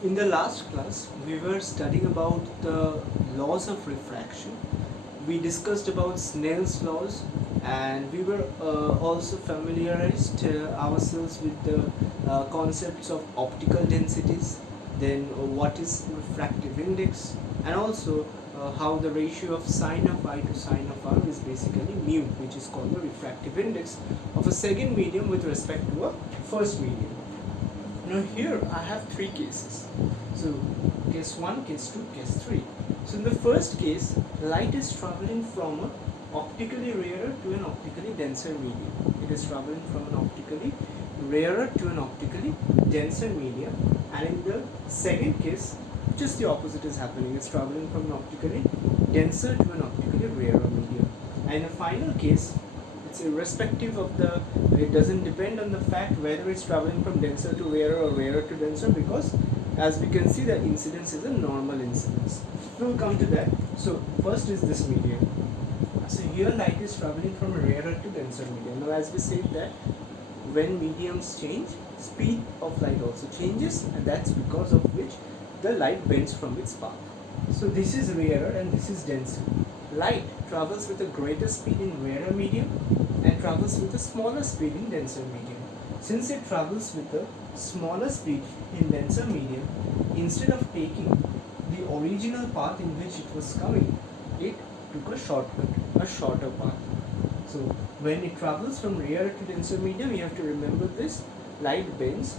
In the last class, we were studying about the laws of refraction. We discussed about Snell's laws, and we were also familiarized ourselves with the concepts of optical densities, then what is refractive index, and also how the ratio of sine of I to sine of R is basically mu, which is called the refractive index of a second medium with respect to a first medium. Now here I have three cases. So case 1, case 2, case 3. So in the first case, light is traveling from an optically rarer to an optically denser medium. It is traveling from an optically rarer to an optically denser medium. And in the second case, just the opposite is happening. It's traveling from an optically denser to an optically rarer medium. And in the final case, it's irrespective of the, it doesn't depend on the fact whether it's traveling from denser to rarer or rarer to denser, because as we can see the incidence is a normal incidence. We'll come to that. So first is this medium. So here light is traveling from a rarer to denser medium. Now as we said that when mediums change, speed of light also changes, and that's because of which the light bends from its path. So this is rarer and this is denser. Light travels with a greater speed in rarer medium and travels with a smaller speed in denser medium. Since it travels with a smaller speed in denser medium, instead of taking the original path in which it was coming, it took a shortcut, a shorter path. So when it travels from rarer to denser medium, you have to remember this, light bends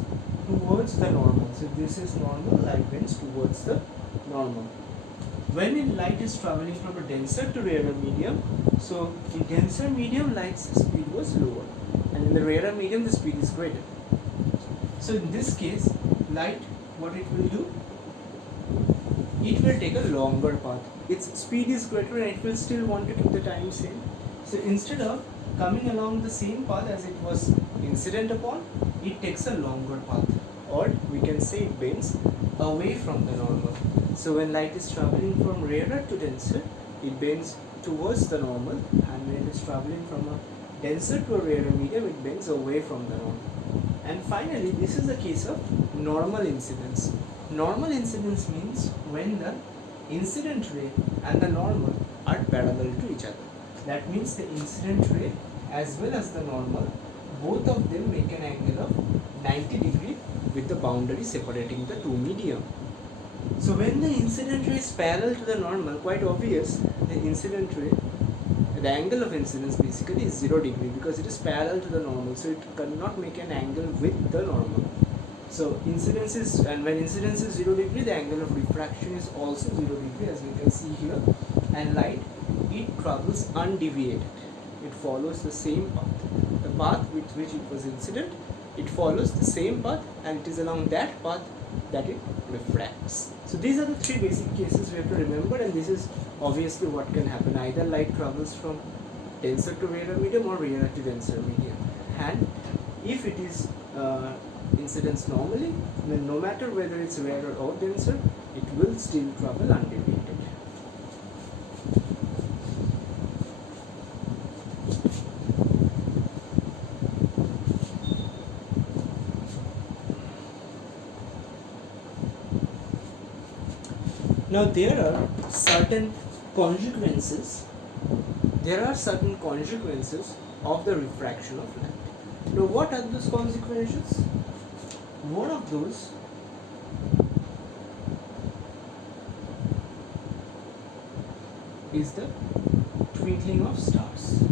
towards the normal. So this is normal, light bends towards the normal. When light is traveling from a denser to rarer medium, so in denser medium light's speed was lower, and in the rarer medium the speed is greater. So in this case, light, what it will do, it will take a longer path. Its speed is greater and it will still want to keep the time same. So instead of coming along the same path as it was incident upon, it takes a longer path, or we can say it bends away from the normal. So when light is traveling from rarer to denser, it bends towards the normal, and when it is traveling from a denser to a rarer medium, it bends away from the normal. And finally, this is the case of normal incidence. Normal incidence means when the incident ray and the normal are parallel to each other. That means the incident ray as well as the normal, both of them make an angle of 90 degree with the boundary separating the two medium. So when the incident ray is parallel to the normal, quite obvious, the incident ray, the angle of incidence basically is 0 degree because it is parallel to the normal, so it cannot make an angle with the normal. So incidence is, and when incidence is 0 degree, the angle of refraction is also 0 degree, as we can see here. And light, it travels undeviated. It follows the same path. The path with which it was incident, it follows the same path, and it is along that path that it refracts. So these are the three basic cases we have to remember, and this is obviously what can happen. Either light travels from denser to rarer medium or rarer to denser medium. And if it is incidence normally, then no matter whether it's rarer or denser, it will still travel undeviated. Now there are certain consequences. There are certain consequences of the refraction of light. Now what are those consequences? One of those is the twinkling of stars.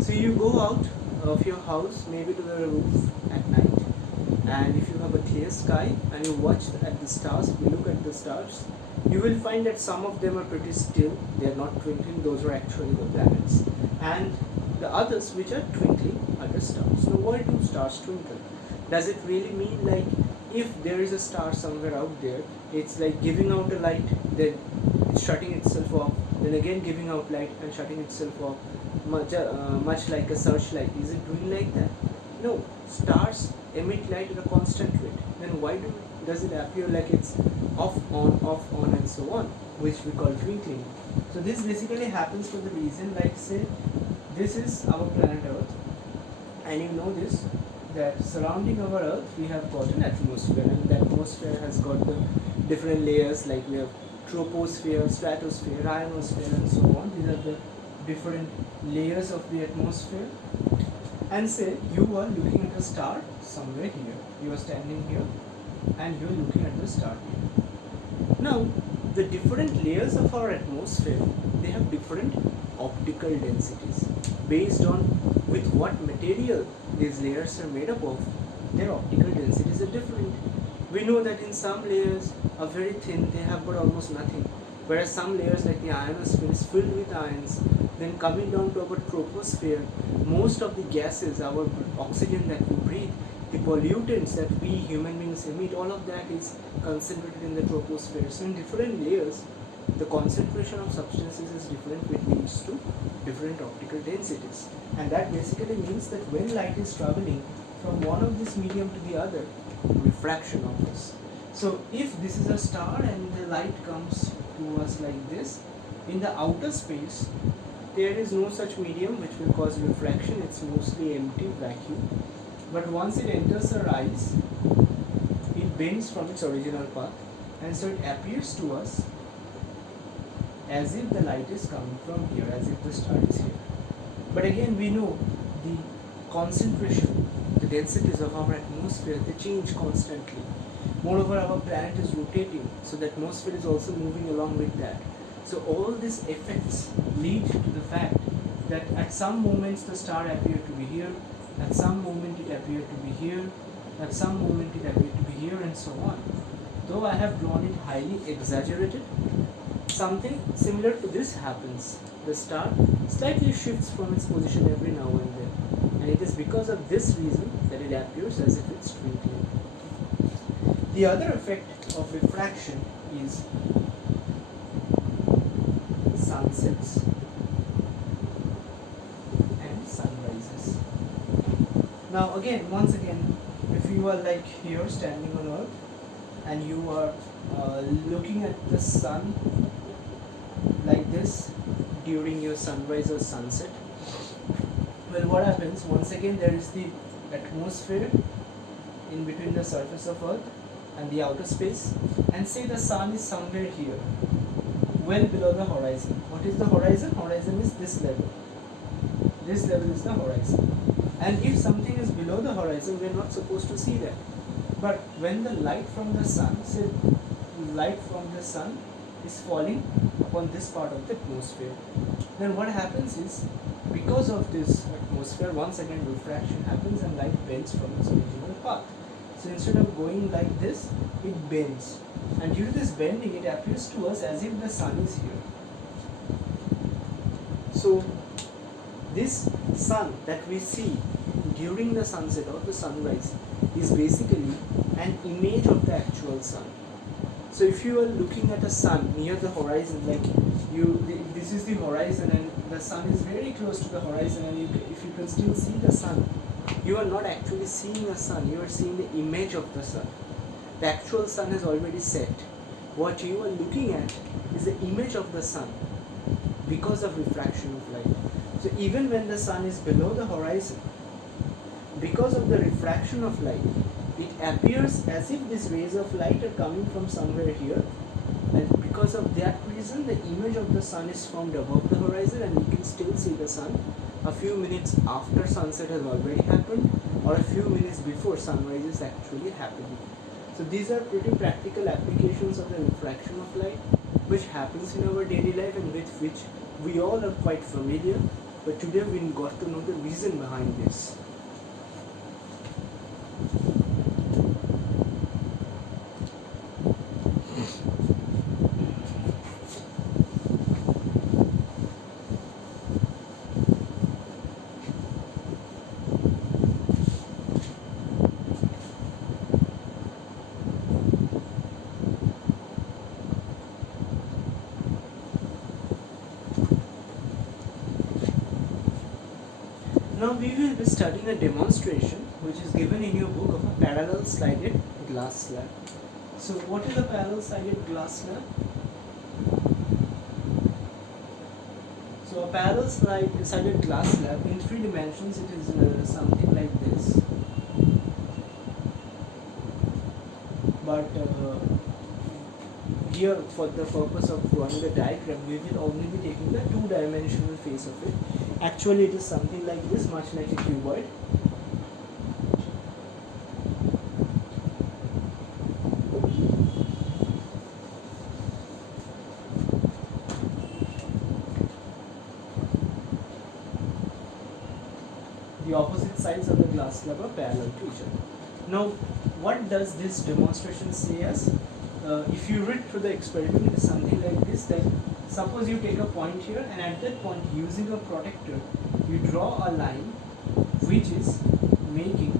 So you go out of your house, maybe to the roof at night, and if you have a clear sky and you watch at the stars, you look at the stars, you will find that some of them are pretty still, they are not twinkling, those are actually the planets. And the others which are twinkling are the stars. Now why do stars twinkle? Does it really mean like if there is a star somewhere out there, it's like giving out a light, then it's shutting itself off, then again giving out light and shutting itself off, much like a searchlight? Is it doing like that? No, stars emit light at a constant rate. Then why does it appear like it's off on and so on, which we call twinkling? So this basically happens for the reason, like say this is our planet Earth, and you know this, that surrounding our Earth we have got an atmosphere, and the atmosphere has got the different layers, like we have troposphere, stratosphere, ionosphere, and so on. These are the different layers of the atmosphere. And say you are looking at a star somewhere here. You are standing here and you are looking at the star here. Now, the different layers of our atmosphere, they have different optical densities. Based on with what material these layers are made up of, their optical densities are different. We know that in some layers are very thin, they have got almost nothing. Whereas some layers like the ionosphere is filled with ions. Then coming down to our troposphere, most of the gases, our oxygen that we breathe, the pollutants that we human beings emit, all of that is concentrated in the troposphere. So in different layers, the concentration of substances is different, which leads to different optical densities. And that basically means that when light is traveling from one of this medium to the other, refraction occurs. So if this is a star and the light comes to us like this, in the outer space, there is no such medium which will cause refraction. It's mostly empty vacuum. But once it enters our eyes, it bends from its original path, and so it appears to us as if the light is coming from here, as if the star is here. But again, we know the concentration, the densities of our atmosphere, they change constantly. Moreover, our planet is rotating, so the atmosphere is also moving along with that. So all these effects lead to the fact that at some moments the star appeared to be here, at some moment it appeared to be here, at some moment it appeared to be here, and so on. Though I have drawn it highly exaggerated, something similar to this happens. The star slightly shifts from its position every now and then, and it is because of this reason that it appears as if it's twinkling. The other effect of refraction is sunsets and sunrises. Now again, once again, if you are like here standing on Earth and you are looking at the sun like this during your sunrise or sunset, well, what happens? Once again, there is the atmosphere in between the surface of Earth and the outer space, and say the sun is somewhere here, well below the horizon. What is the horizon? Horizon is this level. This level is the horizon. And if something is below the horizon, we are not supposed to see that. But when the light from the sun, say light from the sun is falling upon this part of the atmosphere, then what happens is, because of this atmosphere, once again refraction happens and light bends from its original path. So instead of going like this, it bends. And due to this bending, it appears to us as if the sun is here. So this sun that we see during the sunset or the sunrise is basically an image of the actual sun. So if you are looking at a sun near the horizon, like this is the horizon and the sun is very close to the horizon, and if you can still see the sun, you are not actually seeing a sun, you are seeing the image of the sun. The actual sun has already set. What you are looking at is the image of the sun because of refraction of light. So even when the sun is below the horizon, because of the refraction of light, it appears as if these rays of light are coming from somewhere here, and because of that reason, the image of the sun is formed above the horizon, and you can still see the sun a few minutes after sunset has already happened, or a few minutes before sunrise is actually happening. So these are pretty practical applications of the refraction of light, which happens in our daily life and with which we all are quite familiar, but today we got to know the reason behind this. Now we will be studying a demonstration which is given in your book of a parallel slided glass slab. So what is a parallel slided glass slab? So a parallel sided glass slab in 3 dimensions, it is something like this. but here for the purpose of drawing the diagram we will only be taking the two-dimensional face of it. Actually it is something like this, much like a cuboid. The opposite sides of the glass slab are parallel to each other. Now, what does this demonstration say us? If you read through the experiment, it is something like this: that suppose you take a point here, and at that point, using a protector, you draw a line which is making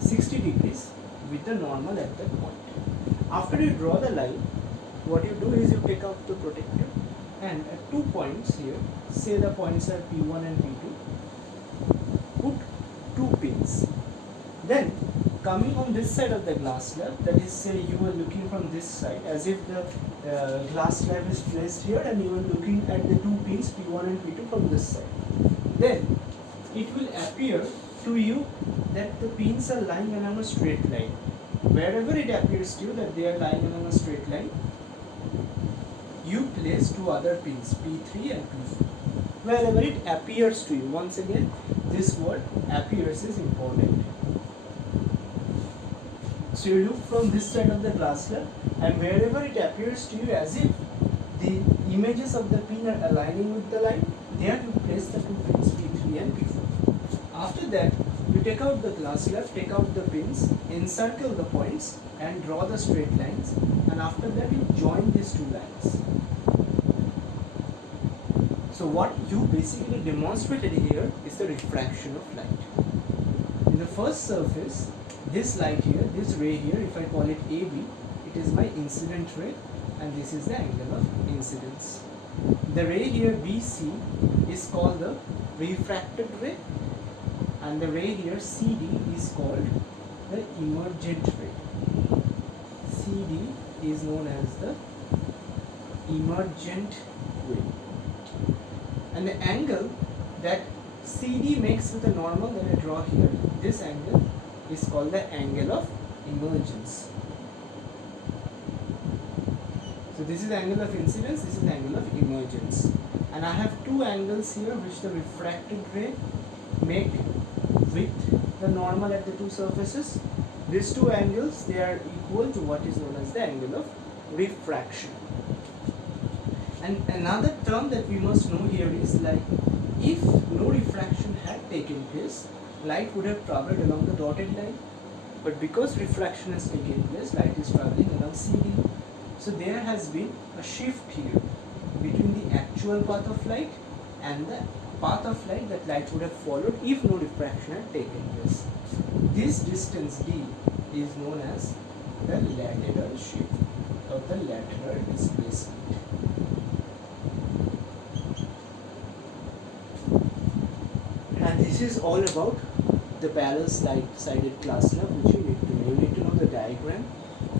60 degrees with the normal at that point. After you draw the line, what you do is you take out the protector, and at 2 points here, say the points are P1 and P2, put 2 pins. Then coming on this side of the glass slab, that is, say you are looking from this side as if the glass slab is placed here and you are looking at the 2 pins P1 and P2 from this side. Then it will appear to you that the pins are lying along a straight line. Wherever it appears to you that they are lying along a straight line, you place 2 other pins P3 and P4. Wherever it appears to you, once again this word appears is important. So you look from this side of the glass slab, and wherever it appears to you as if the images of the pin are aligning with the line, there you place the 2 pins P3 and P4. After that, you take out the glass slab, take out the pins, encircle the points and draw the straight lines, and after that you join these 2 lines. So what you basically demonstrated here is the refraction of light. In the first surface, this light here, this ray here, if I call it AB, it is my incident ray, and this is the angle of incidence. The ray here BC is called the refracted ray, and the ray here CD is called the emergent ray. CD is known as the emergent ray. And the angle that CD makes with the normal that I draw here, this angle is called the angle of emergence. So this is the angle of incidence, this is the angle of emergence. And I have 2 angles here which the refracted ray make with the normal at the 2 surfaces. These 2 angles, they are equal to what is known as the angle of refraction. And another term that we must know here is, like, if no refraction had taken place, light would have traveled along the dotted line, but because refraction has taken place, light is traveling along CD. So there has been a shift here between the actual path of light and the path of light that light would have followed if no refraction had taken place. This distance d is known as the lateral shift or the lateral displacement. And this is all about the parallel sided glass slab which you need to know. You need to know the diagram,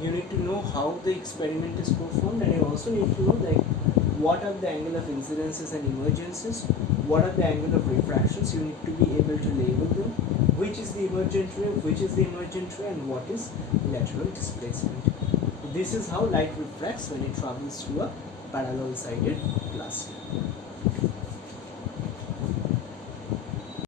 you need to know how the experiment is performed, and you also need to know, like, what are the angle of incidences and emergences, what are the angle of refractions. You need to be able to label them, which is the emergent ray, which is the emergent ray, and what is lateral displacement. This is how light refracts when it travels through a parallel sided glass slab.